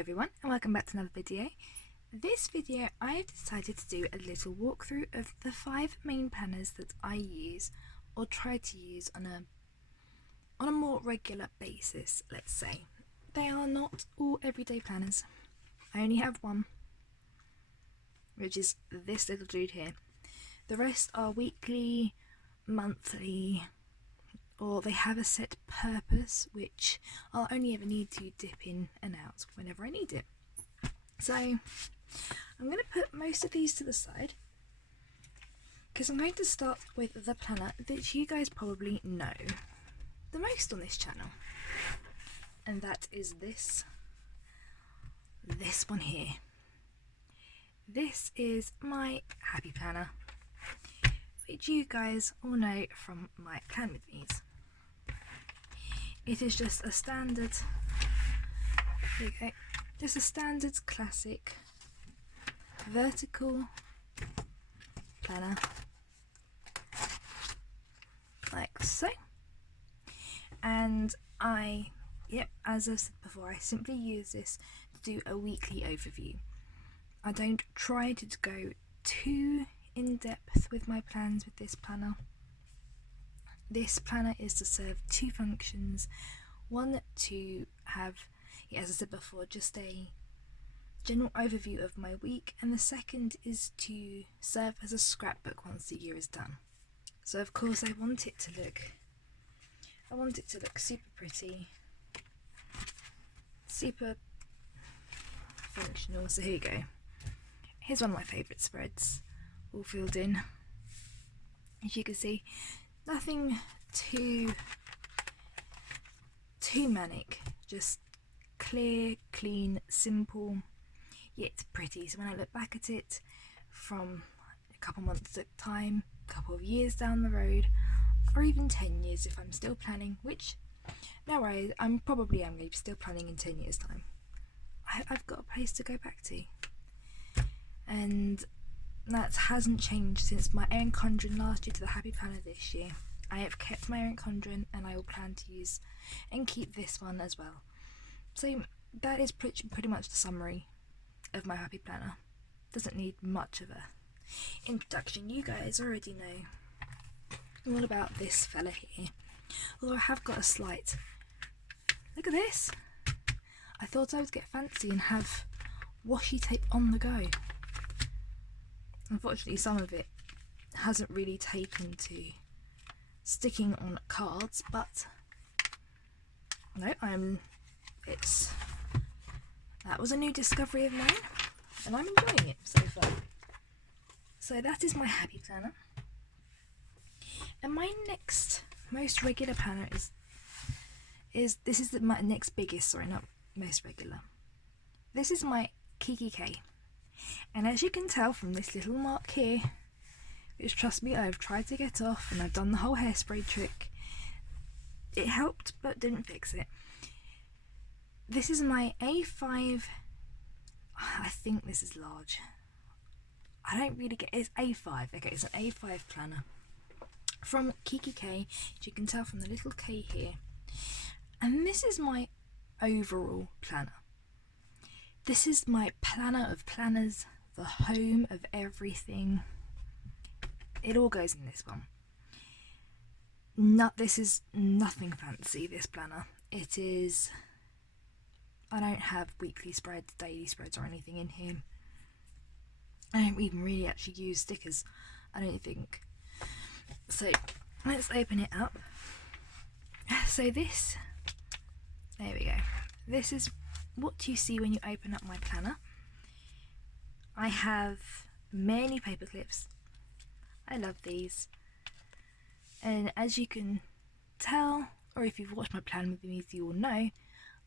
everyone and welcome back to another video. This video I have decided to do a little walkthrough of the 5 main planners that I use or try to use on a more regular basis, let's say. They are not all everyday planners. I only have one, which is this little dude here. The rest are weekly, monthly, or they have a set purpose which I'll only ever need to dip in and out whenever I need it. So I'm going to put most of these to the side because I'm going to start with the planner that you guys probably know the most on this channel, and that is this one here. This is my happy planner, which you guys all know from my Plan With Me's. It is just a standard, there you go, just a standard classic vertical planner, like so. And as I've said before, I simply use this to do a weekly overview. I don't try to go too in depth with my plans with this planner. This planner is to serve 2 functions. One, to have, as I said before, just a general overview of my week, and the second is to serve as a scrapbook once the year is done. So of course I want it to look super pretty, super functional. So here you go. Here's one of my favourite spreads, all filled in. As you can see, nothing too manic, just clear, clean, simple, yet pretty. So when I look back at it from a couple months at a time, a couple of years down the road, or even 10 years if I'm still planning, which no worries, I'm probably going to be still planning in 10 years time. I've got a place to go back to, and that hasn't changed since my Erin Condren last year to the Happy Planner this year. I have kept my Erin Condren and I will plan to use and keep this one as well. So that is pretty much the summary of my Happy Planner. Doesn't need much of a introduction. You guys already know all about this fella here. Although I have got a slight, look at this. I thought I would get fancy and have washi tape on the go. Unfortunately, some of it hasn't really taken to sticking on cards, but no, that was a new discovery of mine, and I'm enjoying it so far. So that is my happy planner, and my next most regular planner is my next biggest, sorry, not most regular. This is my Kikki K. And as you can tell from this little mark here, which trust me, I've tried to get off and I've done the whole hairspray trick, it helped but didn't fix it. This is my A5, I think this is large. I don't really get, it's A5, okay, it's an A5 planner from Kikki K, as you can tell from the little K here. And this is my overall planner. This is my planner of planners, the home of everything. It all goes in this one. This is nothing fancy, this planner. It is, I don't have weekly spreads, daily spreads or anything in here. I don't even really actually use stickers, I don't think. So let's open it up. So this, there we go. This is what you see when you open up my planner. I have many paper clips. I love these, and as you can tell, or if you've watched my Plan With Me, you will know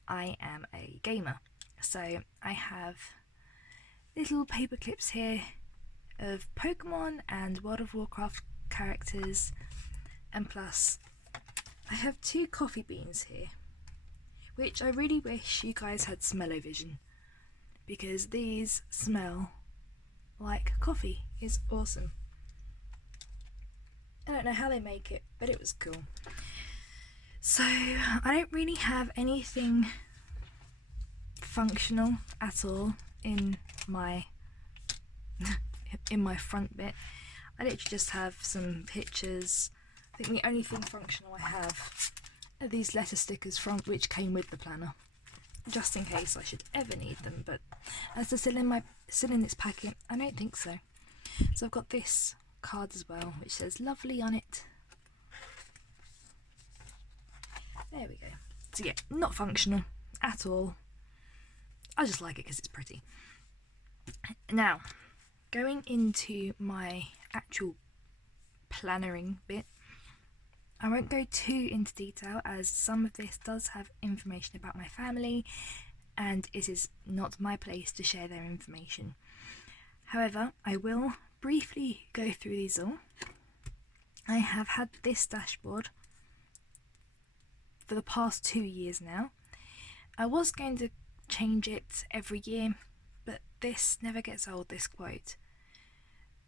I am a gamer. So I have little paper clips here of Pokemon and World of Warcraft characters, and plus I have 2 coffee beans here, which I really wish you guys had smell-o-vision, because these smell like coffee. It's awesome. I don't know how they make it, but it was cool. So I don't really have anything functional at all in my in my front bit. I literally just have some pictures. I think the only thing functional I have are these letter stickers from which came with the planner, just in case I should ever need them, but as they're still in this packet, I don't think so. So I've got this card as well, which says lovely on it. There we go. So yeah, not functional at all. I just like it because it's pretty. Now, going into my actual plannering bit, I won't go too into detail as some of this does have information about my family and it is not my place to share their information. However, I will briefly go through these all. I have had this dashboard for the past 2 years now. I was going to change it every year, but this never gets old, this quote.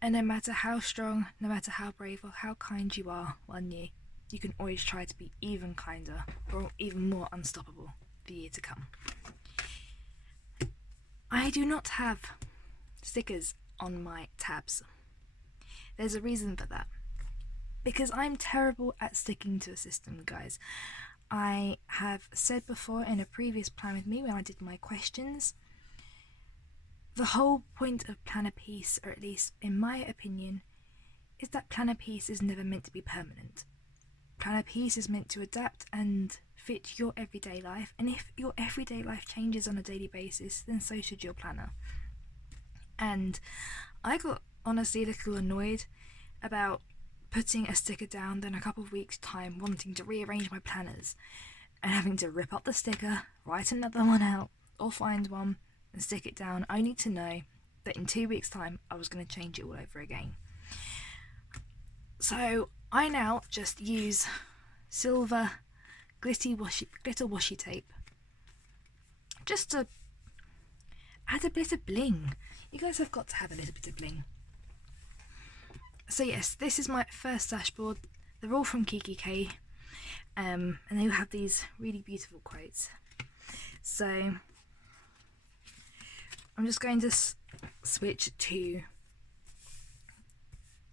And no matter how strong, no matter how brave or how kind you are one year, you can always try to be even kinder or even more unstoppable the year to come. I do not have stickers on my tabs. There's a reason for that. Because I'm terrible at sticking to a system, guys. I have said before in a previous plan with me when I did my questions, the whole point of Planner Piece, or at least in my opinion, is that Planner Piece is never meant to be permanent. Planner Piece is meant to adapt and fit your everyday life, and if your everyday life changes on a daily basis, then so should your planner. And I got honestly a little annoyed about putting a sticker down, then a couple of weeks time wanting to rearrange my planners and having to rip up the sticker, write another one out, or find one and stick it down, only to know that in 2 weeks time I was going to change it all over again. So I now just use silver glitter washi tape just to add a bit of bling. You guys have got to have a little bit of bling. So yes, this is my first dashboard. They're all from Kikki K, and they all have these really beautiful quotes. So I'm just going to switch to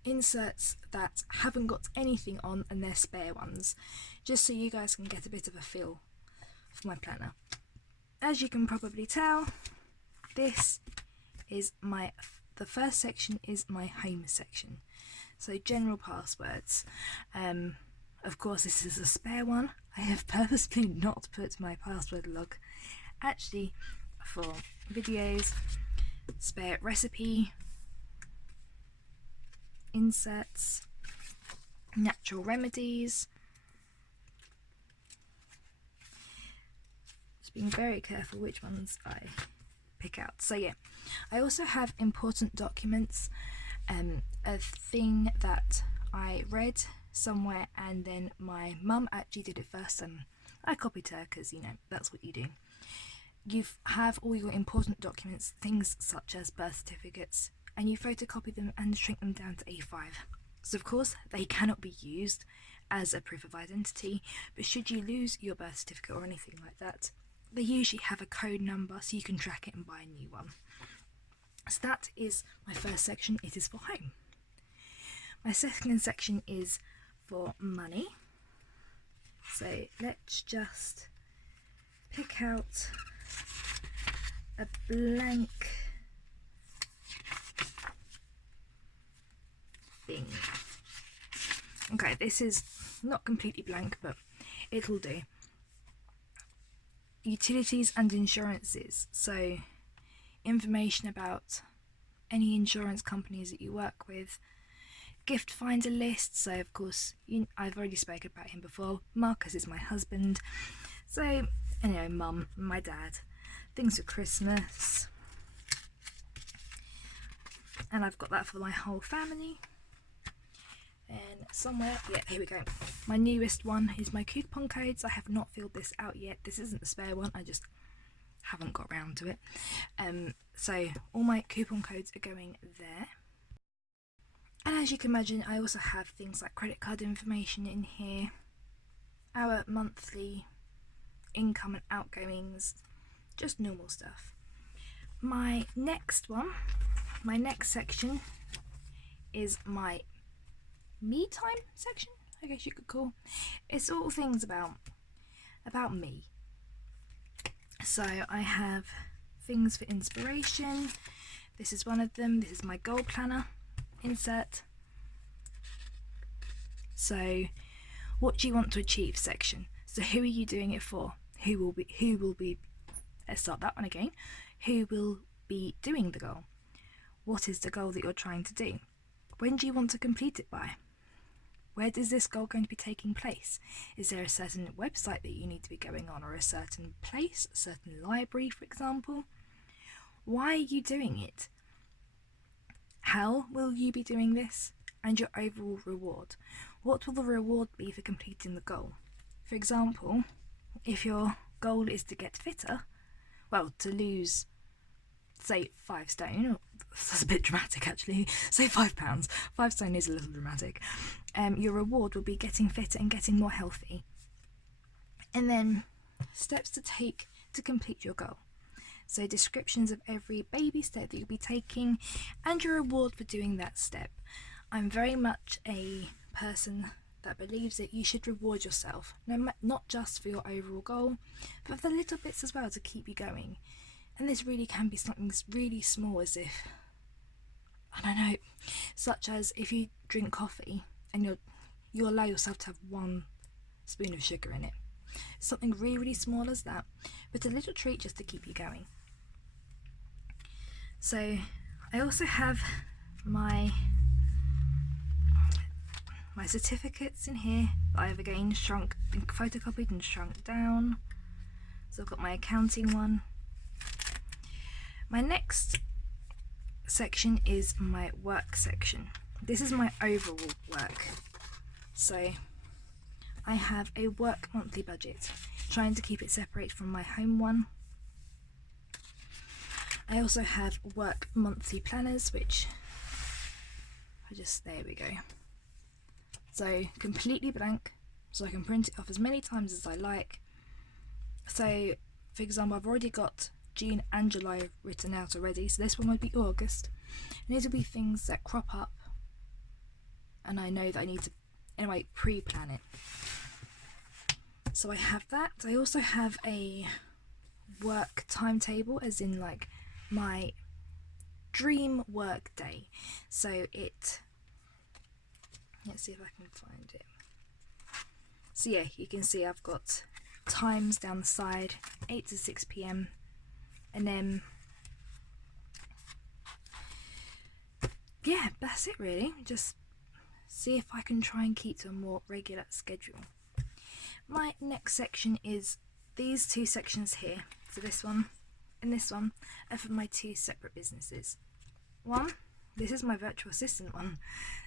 inserts that haven't got anything on and they're spare ones, just so you guys can get a bit of a feel for my planner. As you can probably tell, this is the first section is my home section, so general passwords. Of course this is a spare one. I have purposely not put my password log actually for videos. Spare recipe, inserts, natural remedies. Just being very careful which ones I pick out. So yeah, I also have important documents, a thing that I read somewhere and then my mum actually did it first and I copied her because, you know, that's what you do. You have all your important documents, things such as birth certificates, and you photocopy them and shrink them down to A5. So of course they cannot be used as a proof of identity, but should you lose your birth certificate or anything like that, they usually have a code number so you can track it and buy a new one. So that is my first section. It is for home. My second section is for money. So let's just pick out a blank thing. Okay, this is not completely blank, but it'll do. Utilities and insurances, so information about any insurance companies that you work with. Gift finder list, so of course I've already spoken about him before. Marcus is my husband, so you know, mum, my dad, things for Christmas, and I've got that for my whole family. And somewhere, yeah, here we go. My newest one is my coupon codes. I have not filled this out yet. This isn't the spare one, I just haven't got round to it. So all my coupon codes are going there. And as you can imagine, I also have things like credit card information in here, our monthly income and outgoings, just normal stuff. My next section is my me time section, I guess you could call. It's all things about me. So I have things for inspiration. This is one of them. This is my goal planner insert. So what do you want to achieve section. So who are you doing it for? Who will be let's start that one again. Who will be doing the goal? What is the goal that you're trying to do? When do you want to complete it by? Where is this goal going to be taking place? Is there a certain website that you need to be going on, or a certain place, a certain library, for example? Why are you doing it? How will you be doing this? And your overall reward. What will the reward be for completing the goal? For example, if your goal is to get fitter, well, to lose, say, 5 stone, that's a bit dramatic actually, say 5 pounds, 5 stone is a little dramatic, your reward will be getting fitter and getting more healthy. And then steps to take to complete your goal. So descriptions of every baby step that you'll be taking and your reward for doing that step. I'm very much a person that believes that you should reward yourself, not just for your overall goal, but for the little bits as well to keep you going. And this really can be something really small, as if, I don't know, such as if you drink coffee and you allow yourself to have 1 spoon of sugar in it. Something really, really small as that, but a little treat just to keep you going. So I also have my certificates in here that I have again been photocopied and shrunk down. So I've got my accounting one. My next section is my work section. This is my overall work. So I have a work monthly budget, trying to keep it separate from my home one. I also have work monthly planners, which there we go. So completely blank, so I can print it off as many times as I like. So for example, I've already got June and July written out already, so this one would be August. And these will be things that crop up and I know that I need to, anyway, pre-plan it. So I have that. I also have a work timetable, as in like my dream work day. So let's see if I can find it. So yeah, you can see I've got times down the side, 8 to 6 p.m. and then yeah, that's it really. Just see if I can try and keep to a more regular schedule. My next section is these 2 sections here. So this one and this one are for my 2 separate businesses. This is my virtual assistant one.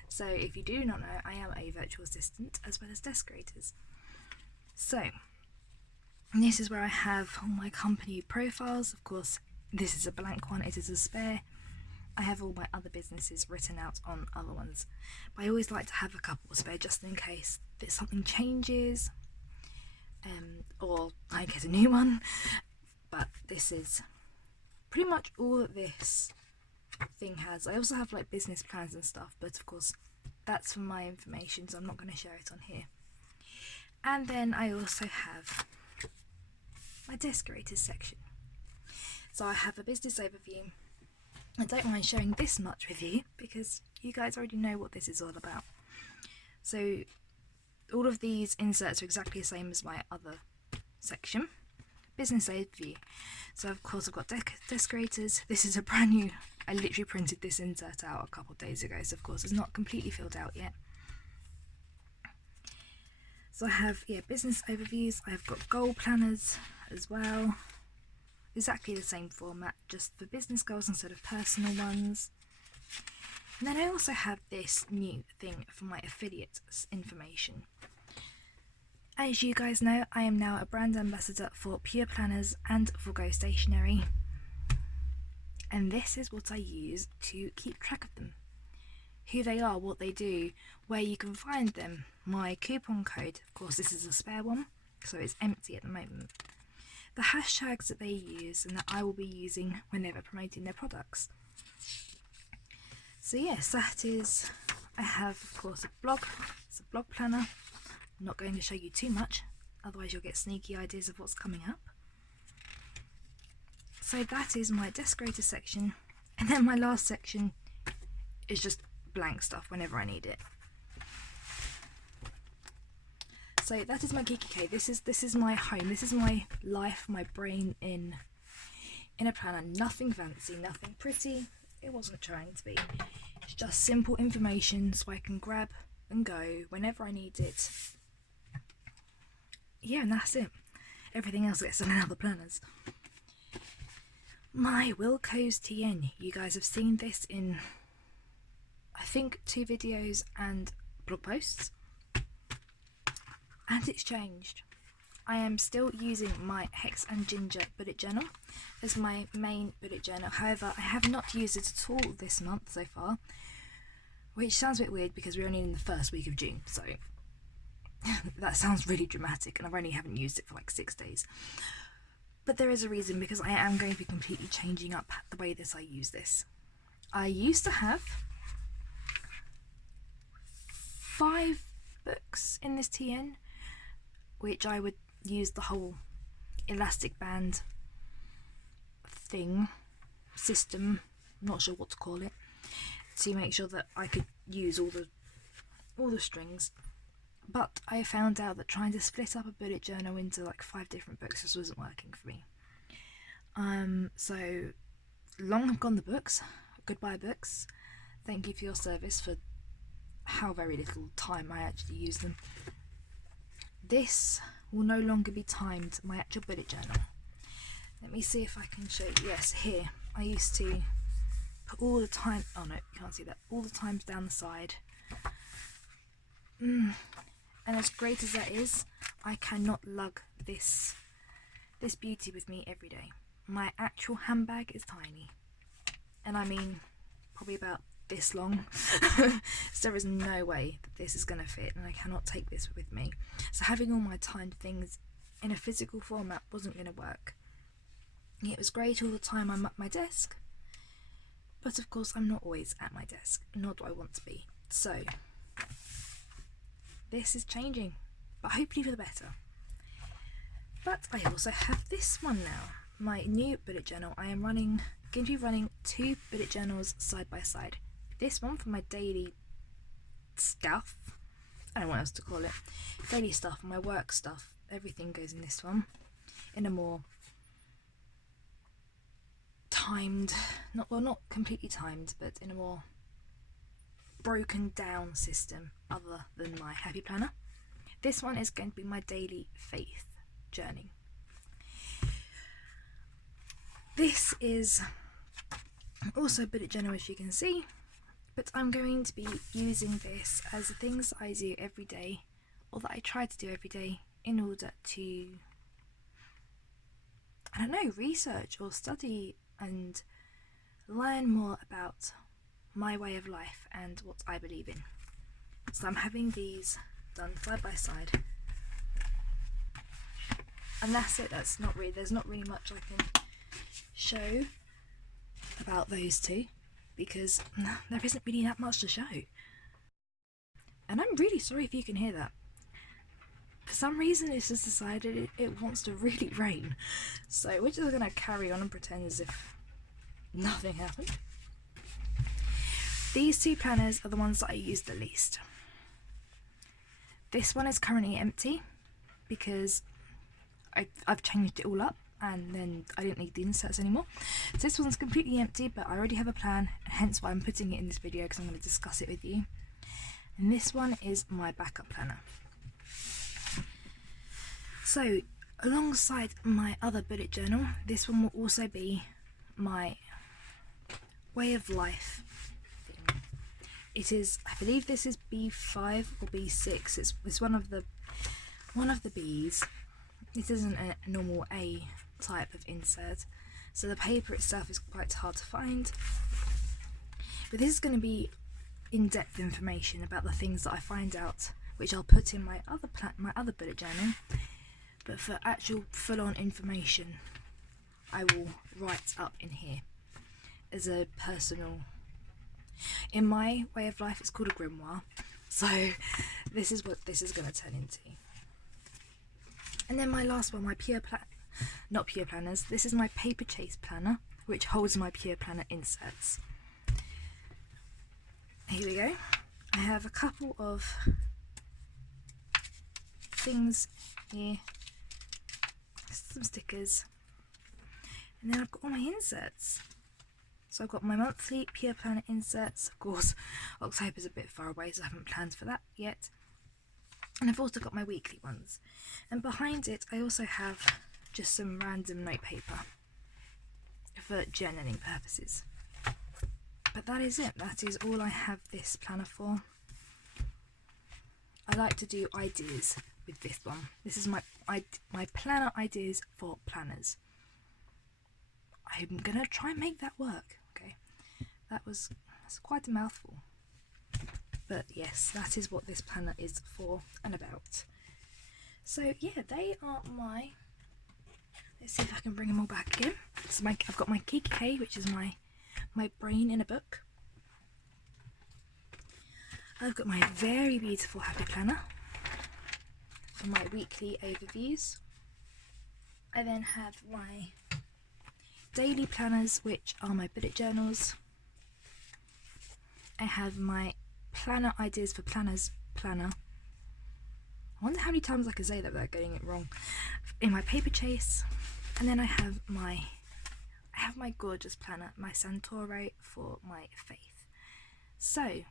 So if you do not know, I am a virtual assistant as well as Deskorators. So this is where I have all my company profiles. Of course, this is a blank one, it is a spare. I have all my other businesses written out on other ones, but I always like to have a couple spare just in case that something changes, or I get a new one. But this is pretty much all that this thing has. I also have like business plans and stuff, but of course that's for my information, so I'm not going to share it on here. And then I also have my Deskorators section. So I have a business overview. I don't mind sharing this much with you because you guys already know what this is all about. So all of these inserts are exactly the same as my other section. Business overview. So of course I've got Deskorators. This is a brand new, I literally printed this insert out a couple of days ago, so of course it's not completely filled out yet. So I have business overviews, I've got goal planners as well. Exactly the same format, just for business goals instead of personal ones. And then I also have this new thing for my affiliate information. As you guys know, I am now a brand ambassador for Pure Planners and for Go Stationery. And this is what I use to keep track of them. Who they are, what they do, where you can find them, my coupon code. Of course, this is a spare one, so it's empty at the moment. the hashtags that they use and that I will be using whenever promoting their products. So yes, that is, I have of course a blog. It's a blog planner. I'm not going to show you too much, otherwise you'll get sneaky ideas of what's coming up. So that is my Deskorators section, and then my last section is just blank stuff whenever I need it. So that is my Kikki K. This is my home. This is my life, my brain in a planner. Nothing fancy, nothing pretty. It wasn't trying to be. It's just simple information so I can grab and go whenever I need it. Yeah, and that's it. Everything else gets done in other planners. My Wilko's TN. You guys have seen this in, I think, 2 videos and blog posts. And it's changed. I am still using my Hex and Ginger bullet journal as my main bullet journal. However, I have not used it at all this month so far, which sounds a bit weird because we're only in the first week of June, so that sounds really dramatic, and I only haven't used it for like 6 days. But there is a reason, because I am going to be completely changing up the way that I use this. I used to have 5 books in this TN, which I would use the whole elastic band thing, system, I'm not sure what to call it, to make sure that I could use all the strings. But I found out that trying to split up a bullet journal into like 5 different books just wasn't working for me. So long have gone the books. Goodbye books. Thank you for your service, for how very little time I actually use them. This will no longer be timed, my actual bullet journal. Let me see if I can show you. Yes, here. I used to put all the time, oh no, you can't see that, all the times down the side. And as great as that is, I cannot lug this beauty with me every day. My actual handbag is tiny, and I mean probably about this long. So there is no way that this is going to fit, and I cannot take this with me. So having all my timed things in a physical format wasn't going to work. It was great all the time I'm at my desk, but of course I'm not always at my desk, nor do I want to be. So this is changing, but hopefully for the better. But I also have this one now, my new bullet journal. I am going to be running 2 bullet journals side by side. This one for my daily stuff, I don't know what else to call it, daily stuff, my work stuff, everything goes in this one, in a more timed, not completely timed, but in a more broken down system other than my happy planner. This one is going to be my daily faith journey. This is also a bullet journal, as you can see, but I'm going to be using this as the things I do every day, or that I try to do every day, in order to, I don't know, research or study and learn more about my way of life and what I believe in. So I'm having these done side by side, and that's it. There's not really much I can show about those 2, because there isn't really that much to show. And I'm really sorry if you can hear that. For some reason it's just decided it wants to really rain, so we're just gonna carry on and pretend as if nothing happened. These 2 planners are the ones that I use the least. This one is currently empty because I've changed it all up, and then I didn't need the inserts anymore. So this one's completely empty, but I already have a plan, hence why I'm putting it in this video, because I'm going to discuss it with you. And this one is my backup planner. So alongside my other bullet journal, this one will also be my way of life thing. It is, I believe this is B5 or B6. It's one of the B's. This isn't a normal A type of insert, so the paper itself is quite hard to find. But this is going to be in-depth information about the things that I find out, which I'll put in my other bullet journal. but for actual full-on information I will write up in here as a personal, in my way of life it's called a grimoire, so this is what this is going to turn into. And then my last one, my not pure planners, this is my Paperchase planner, which holds my pure planner inserts. Here we go. I have a couple of things here, some stickers, and then I've got all my inserts. So I've got my monthly pure planner inserts. Of course, October's a bit far away, so I haven't planned for that yet. And I've also got my weekly ones. And behind it, I also have just some random notepaper for journaling purposes. But that is it. That is all I have this planner for. I like to do ideas with this one. This is my planner ideas for planners. I'm gonna try and make that work. Okay, that's quite a mouthful, but yes, that is what this planner is for and about. So yeah, they are my, let's see if I can bring them all back in. So I've got my Kikki K, which is my brain in a book. I've got my very beautiful happy planner for my weekly overviews. I then have my daily planners, which are my bullet journals. I have my planner ideas for planners planner. I wonder how many times I can say that without getting it wrong. In my Paperchase, and then I have my gorgeous planner, my Santoro for my faith. So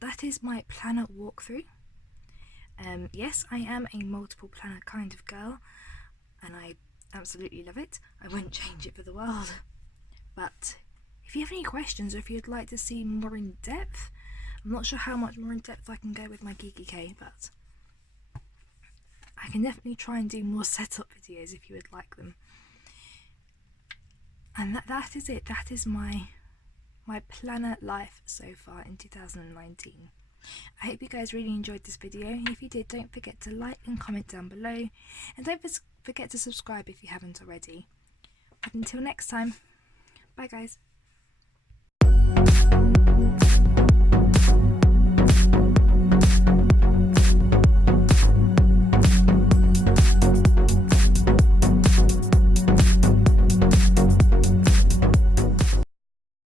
that is my planner walkthrough. Yes, I am a multiple planner kind of girl, and I absolutely love it. I wouldn't change it for the world. But if you have any questions, or if you'd like to see more in depth, I'm not sure how much more in depth I can go with my Kikki K, but I can definitely try and do more setup videos if you would like them. And that is it. That is my planner life so far in 2019. I hope you guys really enjoyed this video. If you did, don't forget to like and comment down below, and don't forget to subscribe if you haven't already. But until next time, bye guys.